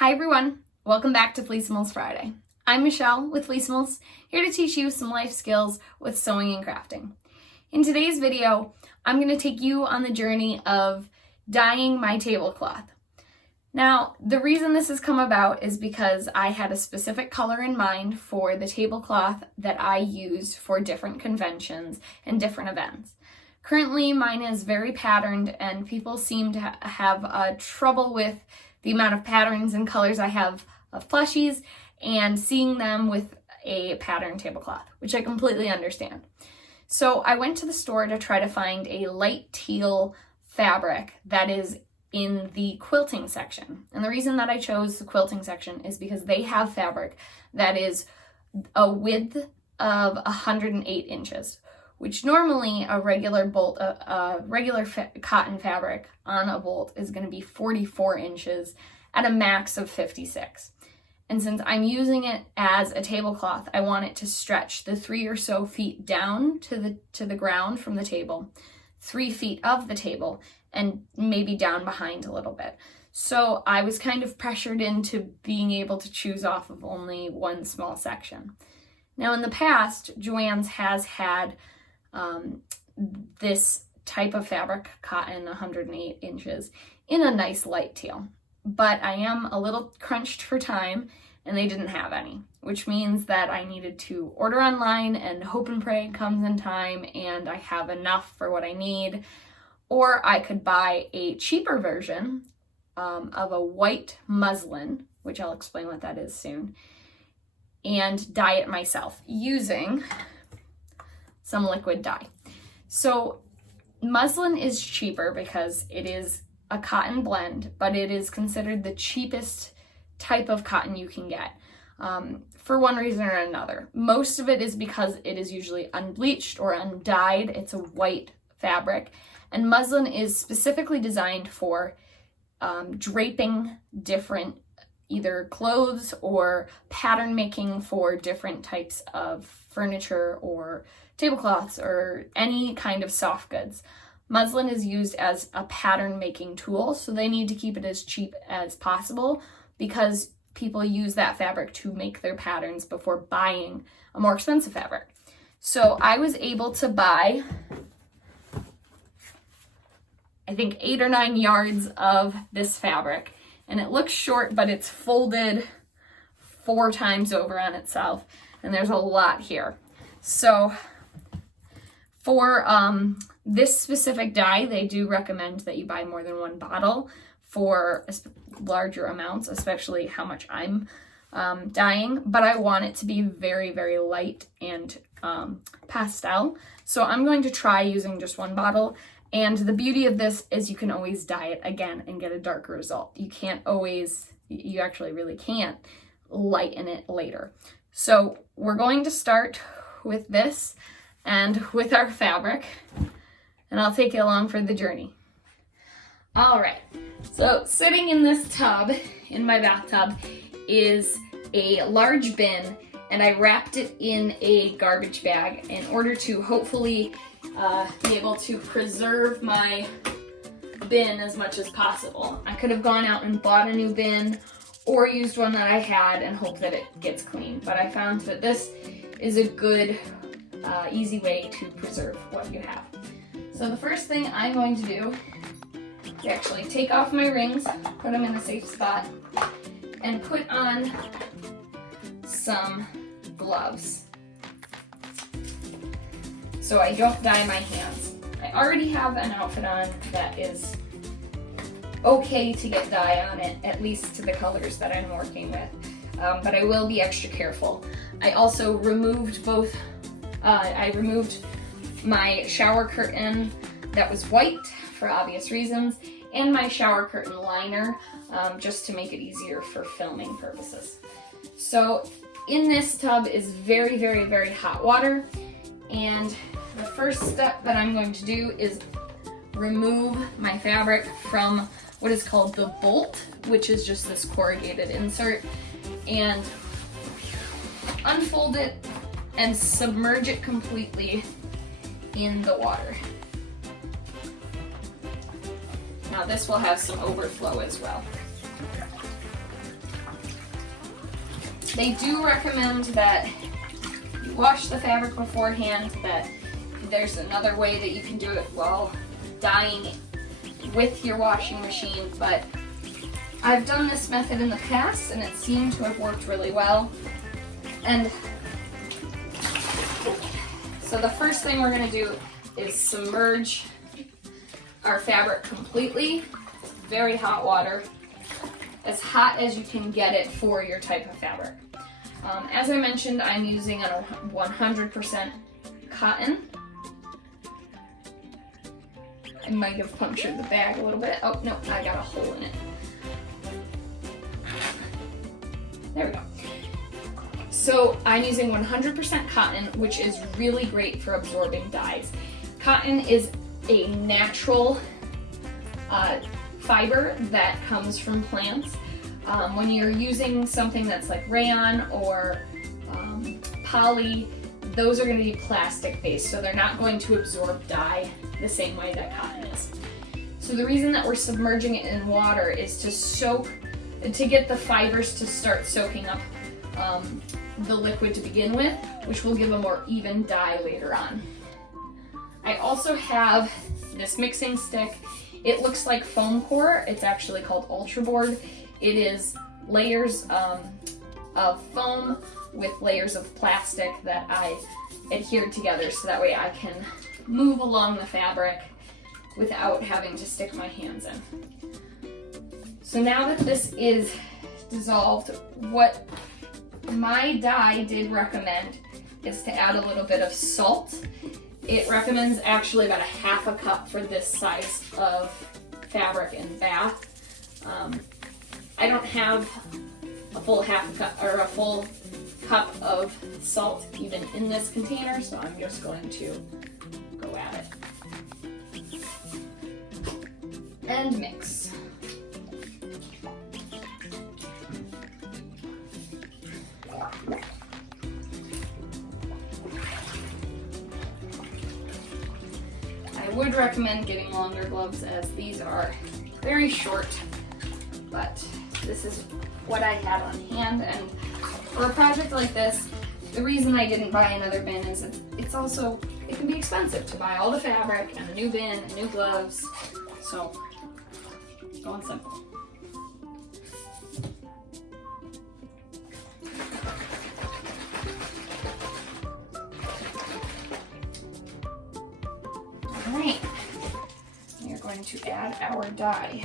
Hi everyone, welcome back to Fleecimals Friday. I'm Michelle with Fleecimals, here to teach you some life skills with sewing and crafting. In today's video, I'm going to take you on the journey of dyeing my tablecloth. Now, the reason this has come about is because I had a specific color in mind for the tablecloth that I use for different conventions and different events. Currently, mine is very patterned and people seem to have trouble with the amount of patterns and colors I have of plushies and seeing them with a patterned tablecloth, which I completely understand. So I went to the store to try to find a light teal fabric that is in the quilting section. And the reason that I chose the quilting section is because they have fabric that is a width of 108 inches, which normally a regular bolt, cotton fabric on a bolt is going to be 44 inches at a max of 56. And since I'm using it as a tablecloth, I want it to stretch the 3 or so feet down to the ground from the table, 3 feet of the table, and maybe down behind a little bit. So I was kind of pressured into being able to choose off of only one small section. Now in the past, Joann's has had this type of fabric, cotton, 108 inches, in a nice light teal. But I am a little crunched for time and they didn't have any, which means that I needed to order online and hope and pray it comes in time and I have enough for what I need. Or I could buy a cheaper version of a white muslin, which I'll explain what that is soon, and dye it myself using some liquid dye. So muslin is cheaper because it is a cotton blend, but it is considered the cheapest type of cotton you can get for one reason or another. Most of it is because it is usually unbleached or undyed. It's a white fabric, and muslin is specifically designed for draping different either clothes or pattern making for different types of furniture or tablecloths or any kind of soft goods. Muslin is used as a pattern making tool, so they need to keep it as cheap as possible because people use that fabric to make their patterns before buying a more expensive fabric. So I was able to buy, I think 8 or 9 yards of this fabric, and it looks short, but it's folded 4 times over on itself, and there's a lot here. So for this specific dye, they do recommend that you buy more than one bottle for larger amounts, especially how much I'm dyeing, but I want it to be very, very light and pastel. So I'm going to try using just one bottle. And the beauty of this is you can always dye it again and get a darker result. You can't always, you actually really can't lighten it later. So we're going to start with this and with our fabric, and I'll take you along for the journey. All right, so sitting in this tub, in my bathtub, is a large bin, and I wrapped it in a garbage bag in order to hopefully be able to preserve my bin as much as possible. I could have gone out and bought a new bin or used one that I had and hope that it gets clean, but I found that this is a good easy way to preserve what you have. So the first thing I'm going to do is actually take off my rings, put them in a safe spot, and put on some gloves so I don't dye my hands. I already have an outfit on that is okay to get dye on it, at least to the colors that I'm working with, but I will be extra careful. I also removed I removed my shower curtain that was white for obvious reasons, and my shower curtain liner just to make it easier for filming purposes. So in this tub is very, very, very hot water, and the first step that I'm going to do is remove my fabric from what is called the bolt, which is just this corrugated insert, and unfold it and submerge it completely in the water. Now this will have some overflow as well. They do recommend that you wash the fabric beforehand, that there's another way that you can do it while dyeing with your washing machine, but I've done this method in the past and it seemed to have worked really well. And so the first thing we're going to do is submerge our fabric completely. Very hot water, as hot as you can get it for your type of fabric. As I mentioned, I'm using a 100% cotton. I might have punctured the bag a little bit. Oh no, I got a hole in it. There we go. So I'm using 100% cotton, which is really great for absorbing dyes. Cotton is a natural fiber that comes from plants. When you're using something that's like rayon or poly, those are going to be plastic based, so they're not going to absorb dye the same way that cotton is. So the reason that we're submerging it in water is to get the fibers to start soaking up the liquid to begin with, which will give a more even dye later on. I also have this mixing stick. It looks like foam core. It's actually called Ultra Board. It is layers of foam with layers of plastic that I adhered together so that way I can move along the fabric without having to stick my hands in. So now that this is dissolved, what my dye did recommend is to add a little bit of salt. It recommends actually about a half a cup for this size of fabric and bath. I don't have a full half a cup or a full cup of salt even in this container, so I'm just going to go at it and mix. I would recommend getting longer gloves as these are very short, but this is what I had on hand, and for a project like this, the reason I didn't buy another bin is it can be expensive to buy all the fabric and a new bin and new gloves, so going simple. Alright, we are going to add our dye.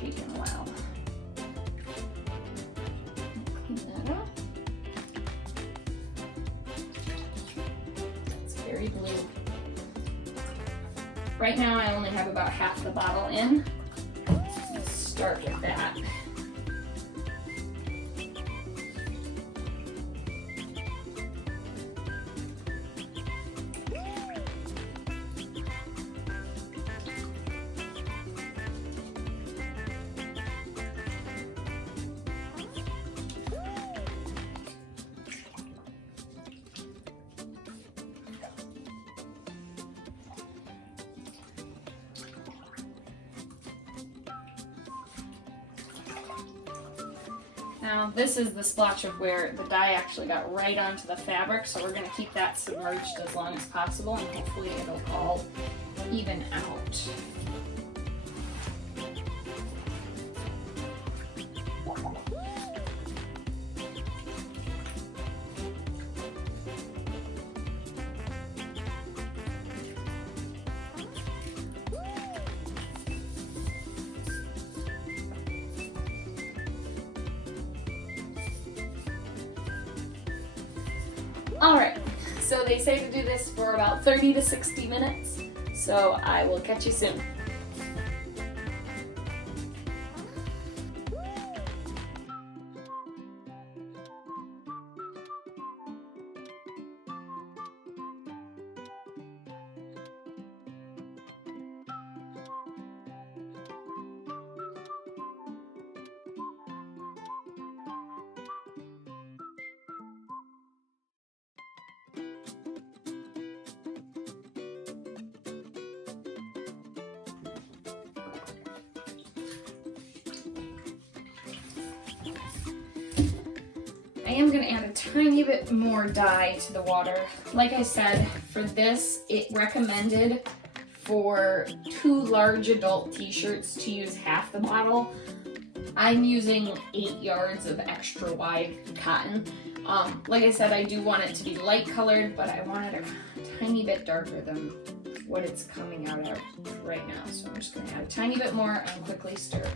Shaking well. Clean that up. It's very blue. Right now I only have about half the bottle in. Let's start with that. Now this is the splotch of where the dye actually got right onto the fabric, so we're going to keep that submerged as long as possible and hopefully it'll all even out. Alright, so they say to do this for about 30 to 60 minutes, so I will catch you soon. I am gonna add a tiny bit more dye to the water. Like I said, for this, it recommended for 2 large adult t-shirts to use half the bottle. I'm using 8 yards of extra wide cotton. Like I said, I do want it to be light colored, but I want it a tiny bit darker than what it's coming out at right now. So I'm just gonna add a tiny bit more and quickly stir.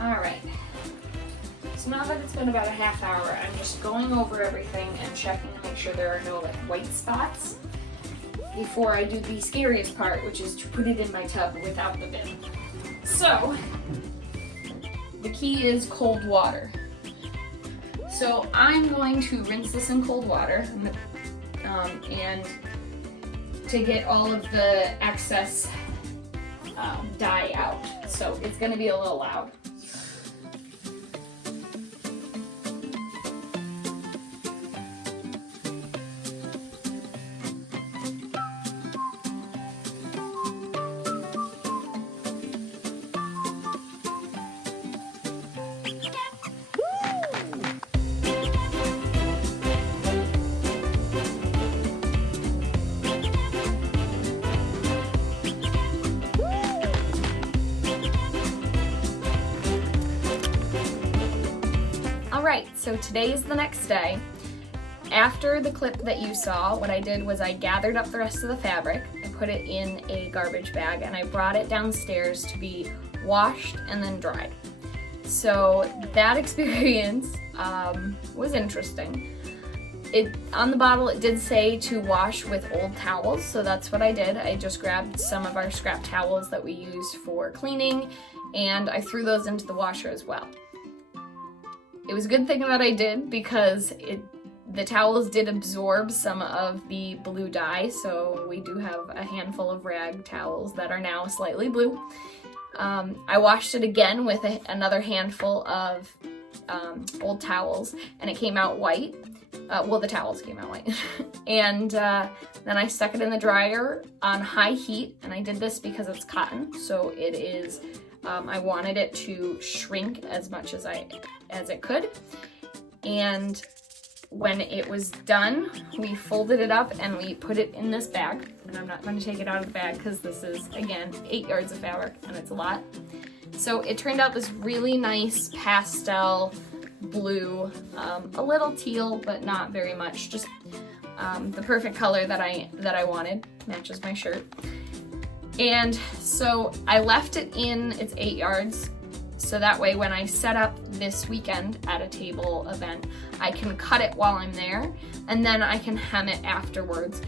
All right, so now that it's been about a half hour, I'm just going over everything and checking to make sure there are no like white spots before I do the scariest part, which is to put it in my tub without the bin. So, the key is cold water. So I'm going to rinse this in cold water and to get all of the excess dye out. So it's gonna be a little loud. Alright, so today is the next day. After the clip that you saw, what I did was I gathered up the rest of the fabric, I put it in a garbage bag, and I brought it downstairs to be washed and then dried. So that experience was interesting. On the bottle it did say to wash with old towels, so that's what I did. I just grabbed some of our scrap towels that we use for cleaning, and I threw those into the washer as well. It was a good thing that I did because the towels did absorb some of the blue dye, so we do have a handful of rag towels that are now slightly blue. I washed it again with another handful of old towels, and it came out white. Well, the towels came out white. And then I stuck it in the dryer on high heat, and I did this because it's cotton, so it is, I wanted it to shrink as much as it could. And when it was done, we folded it up and we put it in this bag. And I'm not going to take it out of the bag because this is, again, 8 yards of fabric and it's a lot. So it turned out this really nice pastel blue, a little teal, but not very much, just the perfect color that I wanted. Matches my shirt. And so I left it in, it's 8 yards, so that way when I set up this weekend at a table event, I can cut it while I'm there, and then I can hem it afterwards,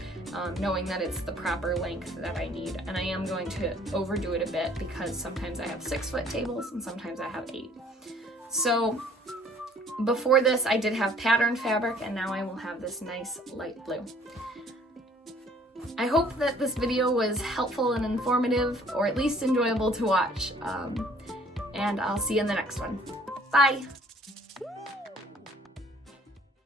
knowing that it's the proper length that I need. And I am going to overdo it a bit because sometimes I have 6-foot tables and sometimes I have 8. So before this I did have patterned fabric, and now I will have this nice light blue. I hope that this video was helpful and informative, or at least enjoyable to watch, and I'll see you in the next one. Bye!